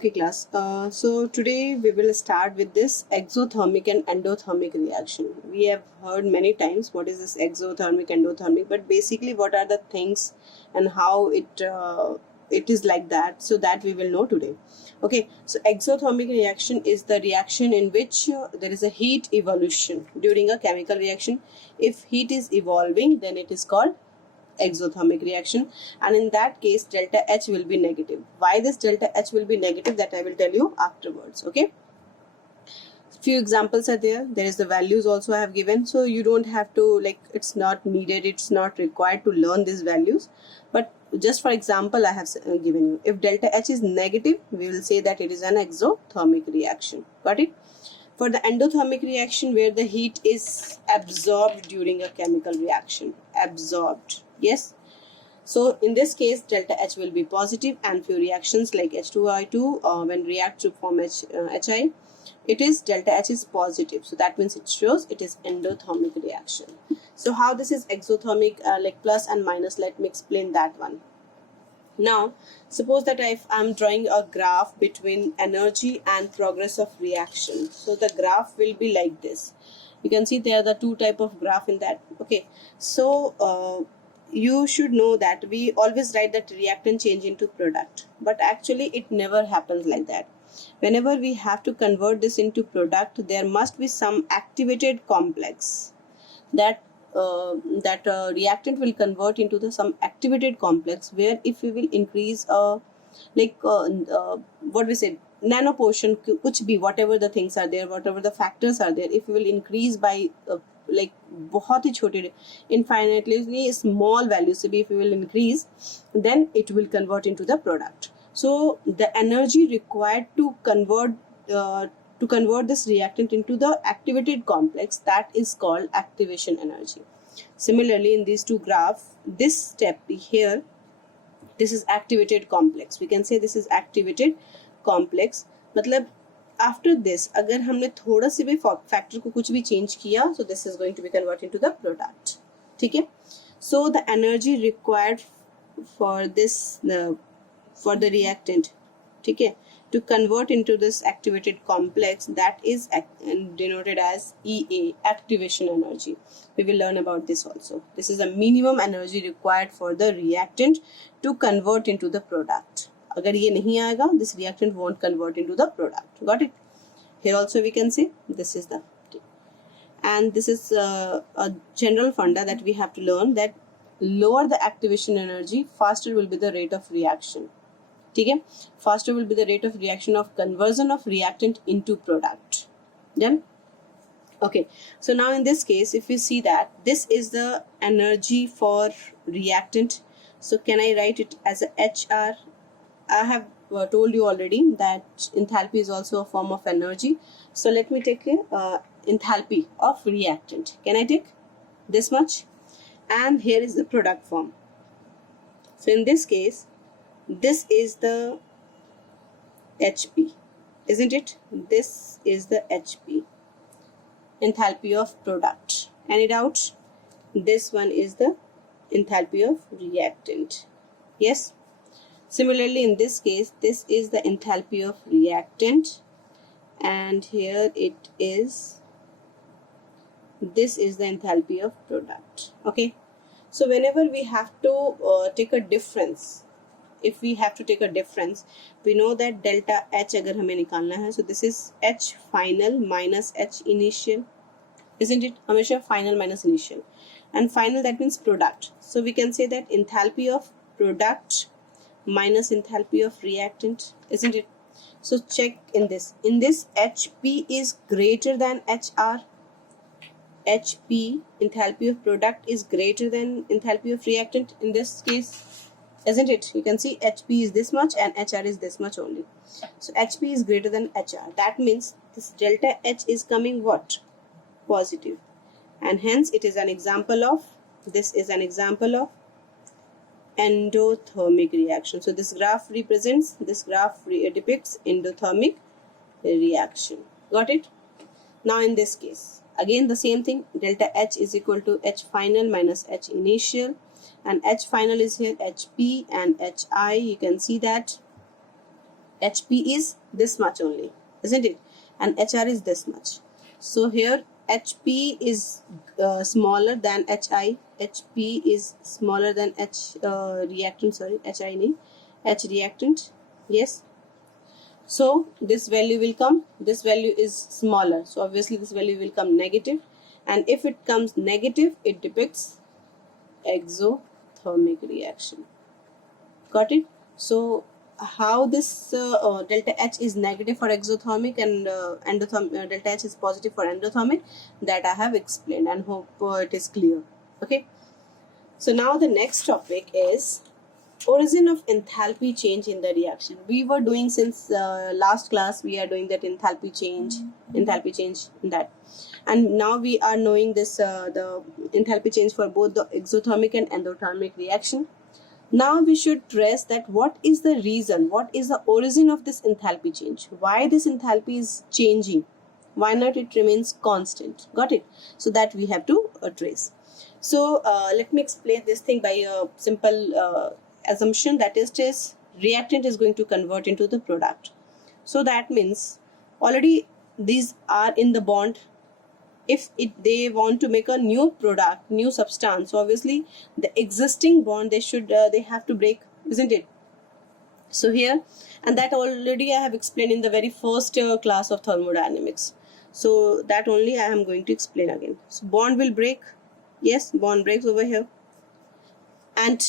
Okay, class. So today we will start with this exothermic and endothermic reaction. We have heard many times what is this exothermic, endothermic, but basically what are the things and how it is like that. So that we will know today. Okay. So exothermic reaction is the reaction in which there is a heat evolution during a chemical reaction. If heat is evolving, then it is called exothermic reaction, and in that case delta H will be negative. Why this delta H will be negative, that I will tell you afterwards. Okay, few examples are there. There is the values also I have given, so you don't have to, like, it's not needed, it's not required to learn these values, but just for example I have given you. If delta H is negative, we will say that it is an exothermic reaction. Got it? For the endothermic reaction, where the heat is absorbed during a chemical reaction, absorbed, yes. So in this case, delta H will be positive, and few reactions like H2O2 when react to form HI, it is delta H is positive. So that means it shows it is endothermic reaction. So how this is exothermic, like plus and minus, let me explain that one. Now, suppose that if I'm drawing a graph between energy and progress of reaction. So the graph will be like this. You can see there are the two type of graph in that. Okay, so you should know that we always write that reactant change into product, but actually it never happens like that. Whenever we have to convert this into product, there must be some activated complex that reactant will convert into the some activated complex, where if we will increase what we said, nano portion, kuch bhi, whatever the things are there, whatever the factors are there, if we will increase by like बहुत ही छोटे infinitely small values से भी if we will increase, then it will convert into the product. So the energy required to convert this reactant into the activated complex, that is called activation energy. Similarly, in these two graphs, this step here, this is activated complex. We can say this is activated complex. मतलब after this, अगर हमने थोड़ा सी भी factor को कुछ भी change किया, so this is going to be converted into the product. ठीक है? So the energy required for this for the reactant, ठीक है, to convert into this activated complex, that is denoted as EA, activation energy. We will learn about this also. This is a minimum energy required for the reactant to convert into the product. अगर ये नहीं आएगा, this reactant won't convert into the product. Got it? Here also we can say this is the, and this is a general funda that we have to learn, that lower the activation energy, faster will be the rate of reaction. ठीक है? Faster will be the rate of reaction of conversion of reactant into product. Then, okay. So now in this case, if you see that this is the energy for reactant, so can I write it as a HR? I have told you already that enthalpy is also a form of energy. So let me take enthalpy of reactant. Can I take this much? And here is the product form. So in this case, this is the HP, isn't it? This is the HP, enthalpy of product. Any doubt? This one is the enthalpy of reactant. Yes. Similarly, in this case, this is the enthalpy of reactant, and here it is, this is the enthalpy of product. Okay. So whenever we have to take a difference, if we have to take a difference, we know that delta H अगर हमें निकालना है, so this is H final minus H initial, isn't it? हमेशा final minus initial, and final, that means product. So we can say that enthalpy of product minus enthalpy of reactant, isn't it? So check in this HP is greater than HR. HP, enthalpy of product, is greater than enthalpy of reactant in this case, isn't it? You can see HP is this much and HR is this much only. So HP is greater than HR. That means this delta H is coming what? Positive. And hence it is an example of, this is an example of endothermic reaction. So this graph represents, this graph depicts endothermic reaction. Got it? Now in this case, again the same thing, delta H is equal to H final minus H initial, and H final is here HP and HI. You can see that HP is this much only, isn't it? And HR is this much. So here HP is smaller than HI. HP is smaller than H reactant. Sorry, HI nahi, H reactant. Yes. So this value will come. This value is smaller. So obviously this value will come negative. And if it comes negative, it depicts exothermic reaction. Got it? So how this delta H is negative for exothermic and delta H is positive for endothermic, that I have explained, and hope it is clear. Okay. So now the next topic is origin of enthalpy change in the reaction. We were doing since last class, we are doing that enthalpy change in that, and now we are knowing this the enthalpy change for both the exothermic and endothermic reaction. Now we should trace that what is the reason, what is the origin of this enthalpy change, why this enthalpy is changing, why not it remains constant. Got it? So that we have to trace. So let me explain this thing by a simple assumption, that is reactant is going to convert into the product. So that means already these are in the bond. If they want to make a new product, new substance, so obviously the existing bond they have to break, isn't it? So here, and that already I have explained in the very first class of thermodynamics. So that only I am going to explain again. So bond will break. Yes, bond breaks over here, and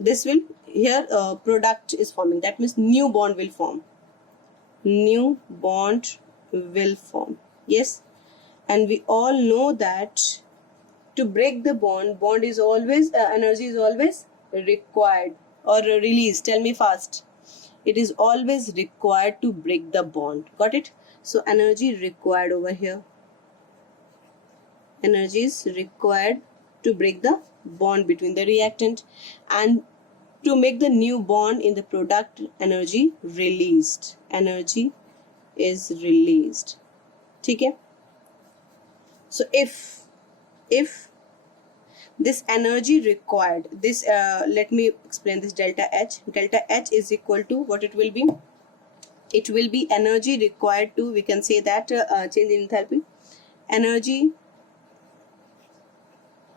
this will here product is forming. That means new bond will form. New bond will form. Yes. And we all know that to break the bond is always energy is always required or released. Tell me fast. It is always required to break the bond. Got it? So energy required over here. Energy is required to break the bond between the reactant, and to make the new bond in the product, energy released. Energy is released. Okay? So if this energy required, this let me explain this delta H. Delta H is equal to what it will be? It will be energy required to, we can say that change in enthalpy. Energy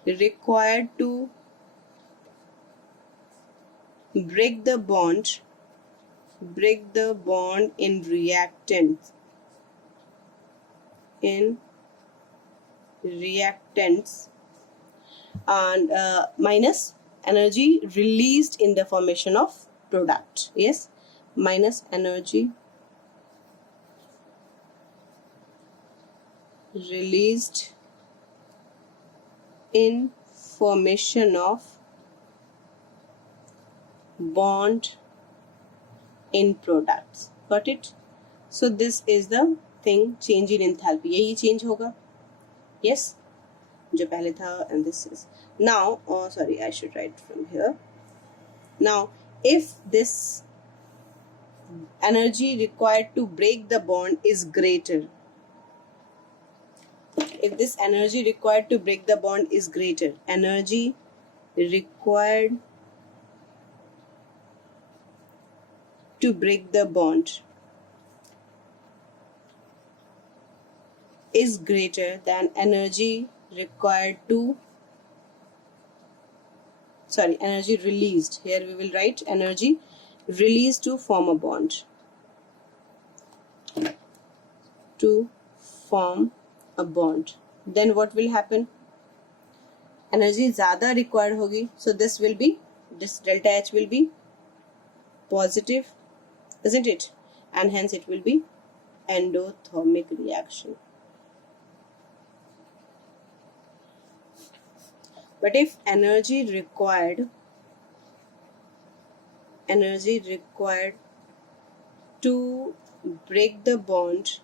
required to break the bond in reactants and minus energy released in the formation of product. Yes, minus energy released in formation of bond in products. Got it? So this is the thing, change in enthalpy. यही change होगा. Yes, जो पहले था, and this is now. Sorry, I should write from here. Now, if this energy required to break the bond is greater, if this energy required to break the bond is greater, energy required to break the bond is greater than energy required to, sorry, energy released. Here we will write energy released to form a bond. To form a bond. Then what will happen? Energy ज़्यादा required होगी. So this will be, this delta H will be positive, isn't it? And hence it will be endothermic reaction. But if energy required to break the bond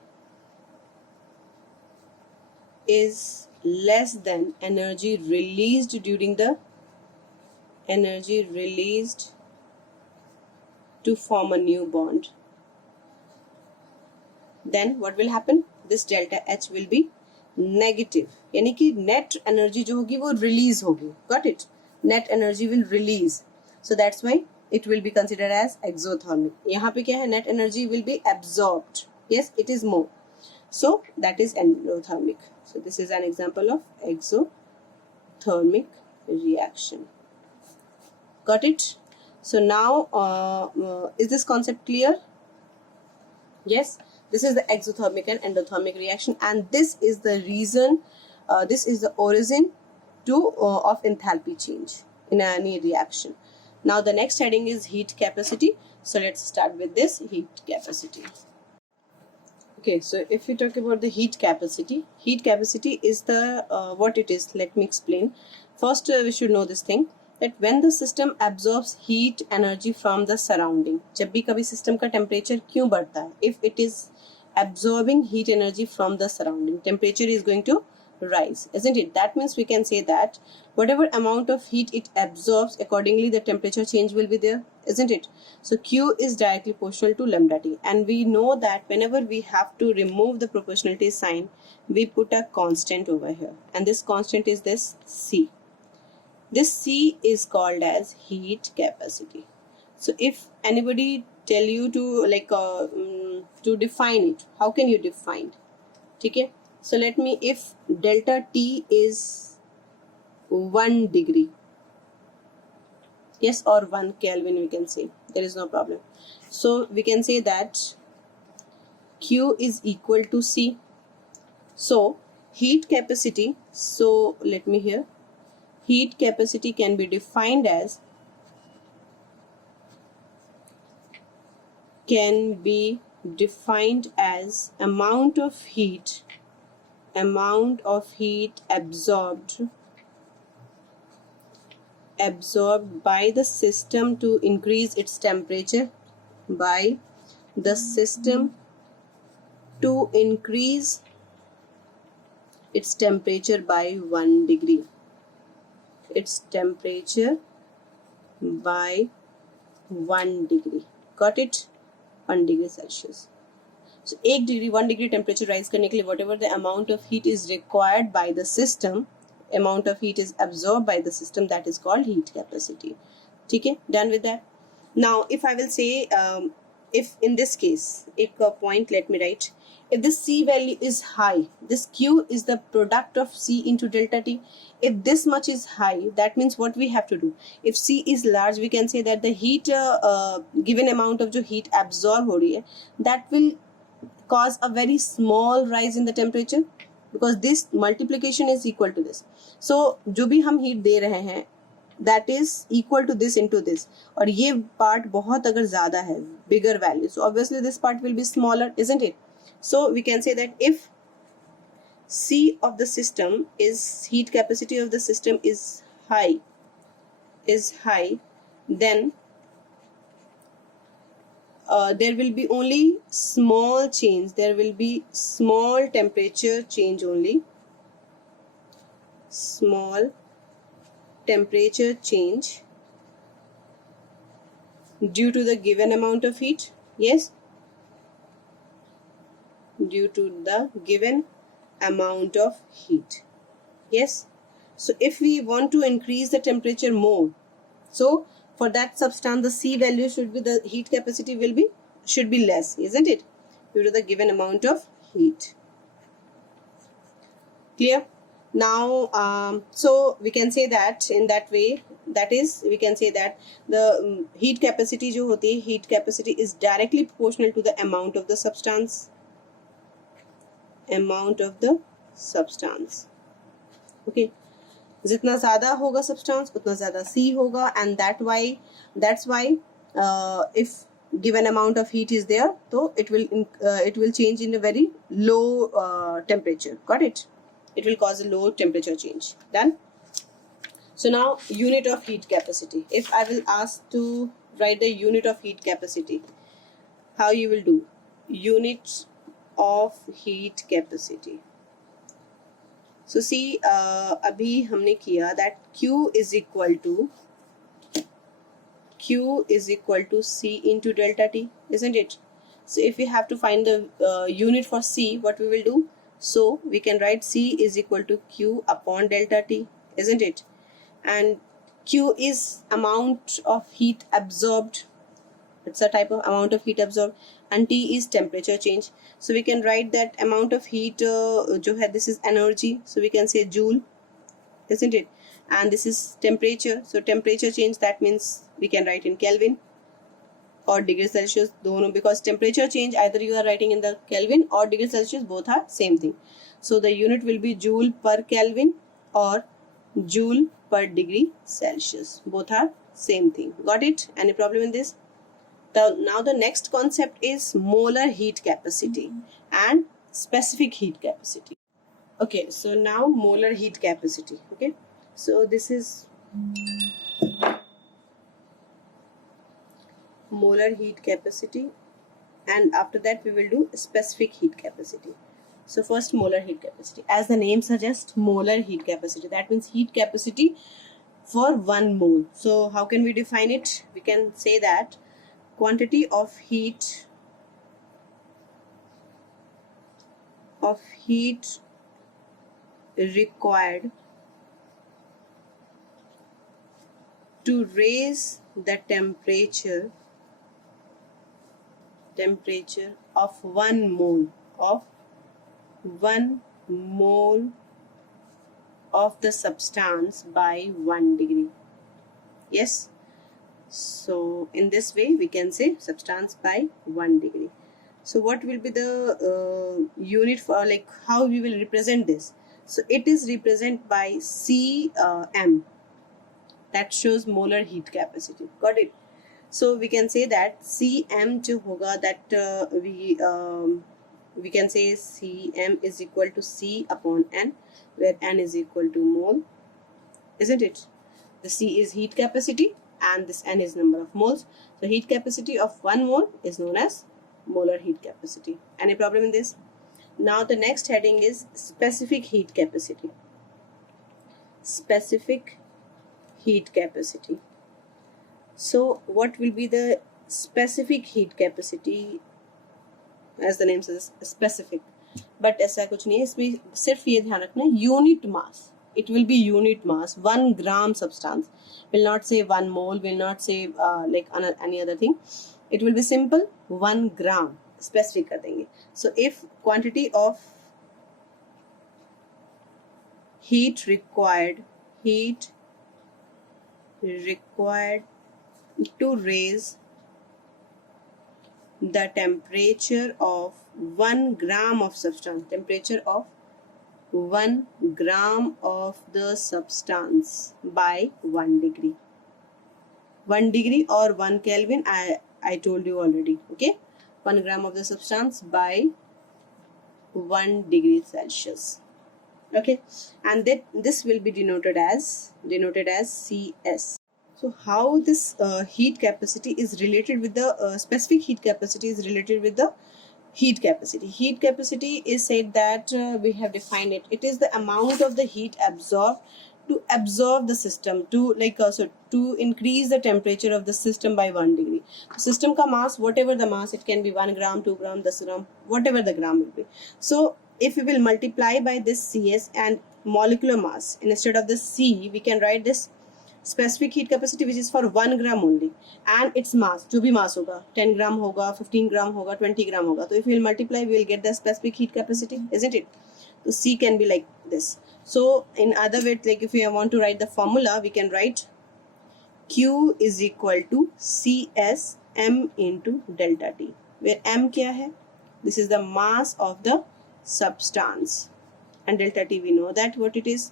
is less than energy released during the to form a new bond, then what will happen? This delta H will be negative. यानी कि net energy जो होगी वो release होगी. Got it? Net energy will release. So that's why it will be considered as exothermic. यहाँ पे क्या है, net energy will be absorbed. Yes, it is more. So that is endothermic. So this is an example of exothermic reaction. Got it? So now is this concept clear? Yes, this is the exothermic and endothermic reaction, and this is the reason, this is the origin of enthalpy change in any reaction. Now the next heading is heat capacity. So let's start with this heat capacity. Okay, so if we talk about the heat capacity is the what it is. Let me explain. First, we should know this thing, that when the system absorbs heat energy from the surrounding, जब भी कभी system का temperature क्यों बढ़ता है, if it is absorbing heat energy from the surrounding, temperature is going to rise, isn't it? That means we can say that whatever amount of heat it absorbs, accordingly the temperature change will be there, isn't it? So Q is directly proportional to lambda T, and we know that whenever we have to remove the proportionality sign, we put a constant over here, and this constant is this C. This C is called as heat capacity. So if anybody tell you to to define it, how can you define? Okay? So let me, if delta T is 1 degree, yes, or 1 Kelvin, we can say, there is no problem. So we can say that Q is equal to C. So heat capacity, so let me here, heat capacity can be defined as amount of heat absorbed by the system to increase its temperature, by the system to increase its temperature by 1 degree. Its temperature by 1 degree. Got it? 1 degree Celsius. So 1 degree temperature rise करने के लिए whatever the amount of heat is required by the system, amount of heat is absorbed by the system, that is called heat capacity. ठीक है? Done with that? Now if I will say, if in this case, एक point let me write, if the C value is high, this Q is the product of C into delta T. If this much is high, that means what we have to do? If C is large, we can say that the heat, given amount of जो heat absorb हो रही है, that will cause a very small rise in the temperature, because this multiplication is equal to this. So जो भी हम heat दे रहे हैं, that is equal to this into this, और ये part बहुत अगर ज़्यादा है, bigger value, so obviously this part will be smaller, isn't it? So we can say that if C of the system is, heat capacity of the system is high, then there will be only small change, there will be small temperature change only, small temperature change due to the given amount of heat. Yes, due to the given amount of heat. Yes, so if we want to increase the temperature more, so for that substance the C value should be, the heat capacity should be less, isn't it, due to the given amount of heat. Clear? Now so we can say that in that way, that is, we can say that the heat capacity जो होती है, heat capacity is directly proportional to the amount of the substance. Okay, जितना ज़्यादा होगा substance, उतना ज़्यादा C होगा, and that's why if given amount of heat is there, so it will change in a very low temperature. Got it? It will cause a low temperature change. Done? So now unit of heat capacity. If I will ask to write the unit of heat capacity, how you will do? Unit of heat capacity. So see, अभी हमने किया that Q is equal to C into delta T, isn't it? So if we have to find the unit for C, what we will do? So we can write C is equal to Q upon delta T, isn't it? And Q is amount of heat absorbed. It's a type of amount of heat absorbed. And T is temperature change. So we can write that amount of heat जो है, this is energy, so we can say joule, isn't it? And this is temperature, so temperature change, that means we can write in Kelvin or degree Celsius, दोनों, because temperature change either you are writing in the Kelvin or degree Celsius, both are same thing. So the unit will be joule per Kelvin or joule per degree Celsius, both are same thing. Got it? Any problem in this? Now the next concept is molar heat capacity and specific heat capacity. Okay, so now molar heat capacity. Okay, so this is molar heat capacity, and after that we will do specific heat capacity. So first, molar heat capacity, as the name suggests, molar heat capacity, that means heat capacity for 1 mole. So how can we define it? We can say that quantity of heat required to raise the temperature of 1 mole of the substance by 1 degree. Yes, so in this way we can say substance by 1 degree. So what will be the unit for, like, how we will represent this? So it is represented by Cm, that shows molar heat capacity. Got it? So we can say that Cm जो होगा, that we can say Cm is equal to C upon N, where N is equal to mole, isn't it? The C is heat capacity and this N is number of moles. So heat capacity of 1 mole is known as molar heat capacity. Any problem in this? Now the next heading is specific heat capacity. Specific heat capacity. So what will be the specific heat capacity? As the name says, specific, but ऐसा कुछ नहीं है इसमें, सिर्फ ये ध्यान रखना, unit mass. It will be unit mass, 1 gram substance. Will not say 1 mole, will not say like any other thing. It will be simple 1 gram. Specific कर देंगे. So if quantity of heat required to raise the temperature of 1 gram of substance, temperature of 1 gram of the substance by 1 degree. 1 degree or 1 Kelvin, I told you already. Okay, 1 gram of the substance by 1 degree Celsius. Okay, and this will be denoted as CS. So how this heat capacity is related with the specific heat capacity is related with the heat capacity. Heat capacity is said that we have defined it. It is the amount of the heat absorbed to absorb the system, to to increase the temperature of the system by 1 degree. System ka mass, whatever the mass, it can be 1 gram, 2 gram, 10 gram, whatever the gram will be. So if we will multiply by this CS and molecular mass, instead of this C, we can write this specific heat capacity, which is for 1 gram only, and its mass, जो भी mass होगा, 10 gram होगा, 15 gram होगा, 20 gram होगा. So if we will multiply, we will get the specific heat capacity, isn't it? So C can be like this. So in other words, like if we want to write the formula, we can write Q is equal to CS M into delta T, where M क्या है? This is the mass of the substance, and delta T, we know that what it is.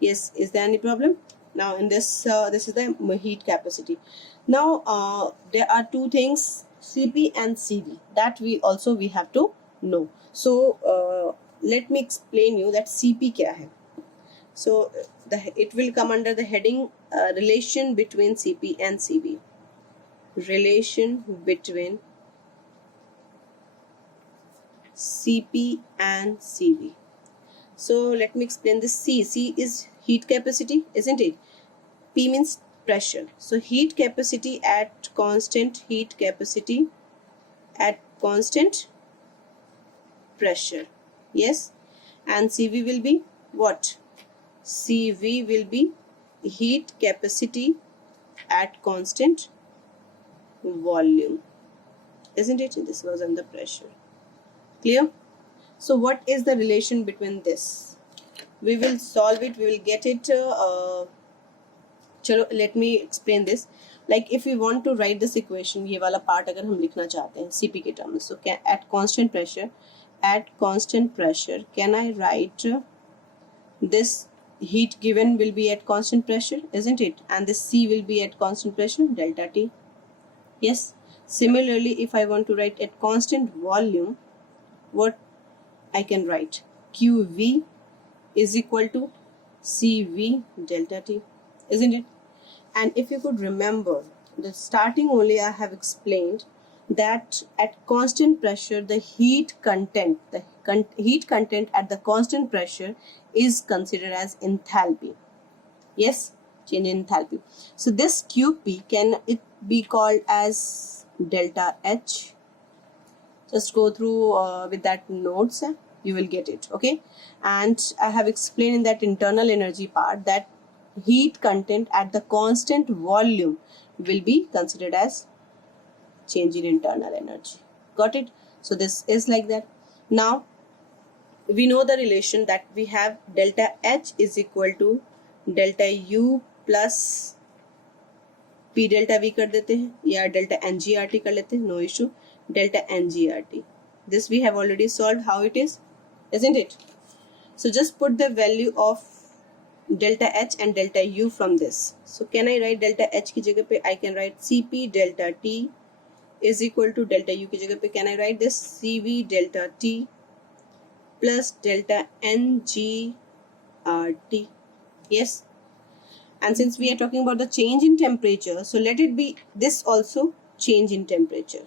Yes, is there any problem? Now in this this is the heat capacity. Now there are two things, Cp and Cv, that we have to know. So let me explain you that Cp क्या है. So it will come under the heading relation between Cp and Cv. Relation between Cp and Cv. So let me explain this. C is heat capacity, isn't it? P means pressure. So heat capacity at constant pressure. Yes, and Cv will be what? Cv will be heat capacity at constant volume, isn't it? This was under pressure. Clear? So what is the relation between this? We will solve it, we will get it. Chalo, let me explain this. Like if we want to write this equation, ये वाला part अगर हम लिखना चाहते हैं CP के terms, so at constant pressure, can I write this heat given will be at constant pressure, isn't it? And this C will be at constant pressure, delta T. Yes. Similarly, if I want to write at constant volume, what I can write? QV is equal to CV delta T, isn't it? And if you could remember, the starting only I have explained that at constant pressure, the heat content at the constant pressure is considered as enthalpy. Yes, change in enthalpy. So this QP, can it be called as delta H? Just go through with that notes, you will get it. Okay, and I have explained in that internal energy part that heat content at the constant volume will be considered as change in internal energy. Got it? So this is like that. Now we know the relation that we have delta H is equal to delta U plus P delta V कर देते हैं या delta NGRT कर लेते हैं, no issue. Delta NGRT. This we have already solved how it is, isn't it? So just put the value of delta H and delta U from this. So can I write delta H की जगह पे I can write CP delta T is equal to delta U की जगह पे can I write this CV delta T plus delta NGRT. Yes. And since we are talking about the change in temperature, so let it be this also change in temperature.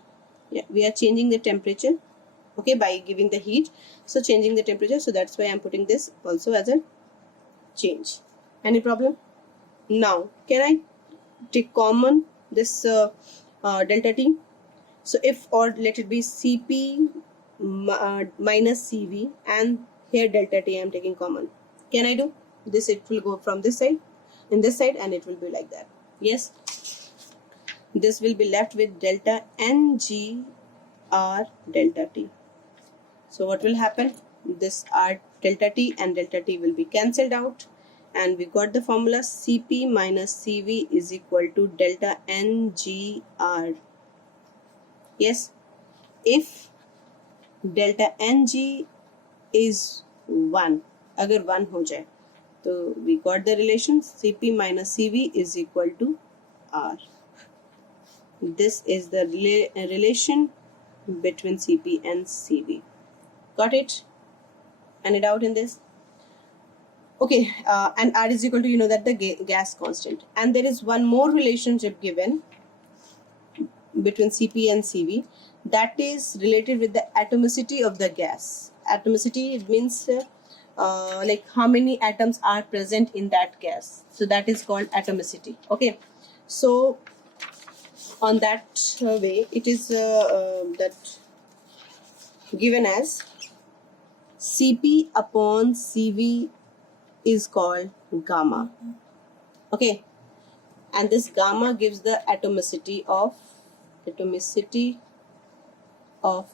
Yeah, we are changing the temperature, okay, by giving the heat. So changing the temperature, so that's why I'm putting this also as a change. Any problem? Now, can I take common this delta T? So if, or let it be CP minus CV, and here delta T I'm taking common. Can I do this? It will go from this side, in this side, and it will be like that. Yes. This will be left with delta NGR delta T. So what will happen? This R delta T and delta T will be cancelled out, and we got the formula CP minus CV is equal to delta NGR. Yes, if delta NG is 1, अगर 1 हो जाए, तो we got the relation CP minus CV is equal to R. This is the relation between CP and CV. Got it? Any doubt in this? Okay, and R is equal to, you know that the gas constant. And there is one more relationship given between CP and CV, that is related with the atomicity of the gas. Atomicity, it means like how many atoms are present in that gas. So that is called atomicity. Okay, so on that way, it is that given as CP upon CV is called gamma. Okay, and this gamma gives the atomicity of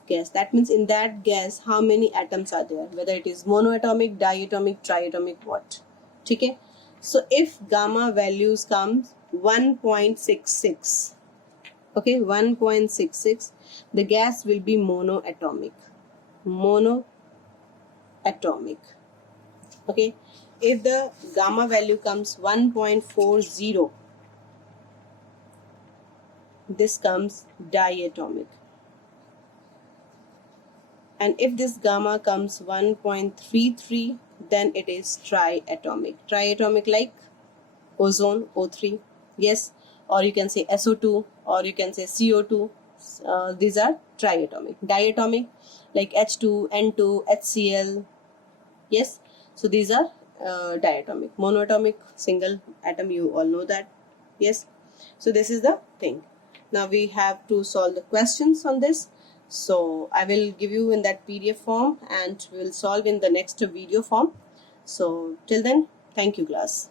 gas. That means in that gas how many atoms are there, whether it is monoatomic, diatomic, triatomic, what. Okay, so if gamma values comes 1.66, okay, 1.66, the gas will be monoatomic. Okay, if the gamma value comes 1.40, this comes diatomic. And if this gamma comes 1.33, then it is triatomic. Triatomic like ozone, O3, yes, or you can say SO2, or you can say CO2. These are triatomic. Diatomic like H2, N2, HCl, yes. So these are diatomic. Monoatomic, single atom, you all know that, yes. So this is the thing. Now we have to solve the questions on this. So I will give you in that PDF form, and we will solve in the next video form. So till then, thank you class.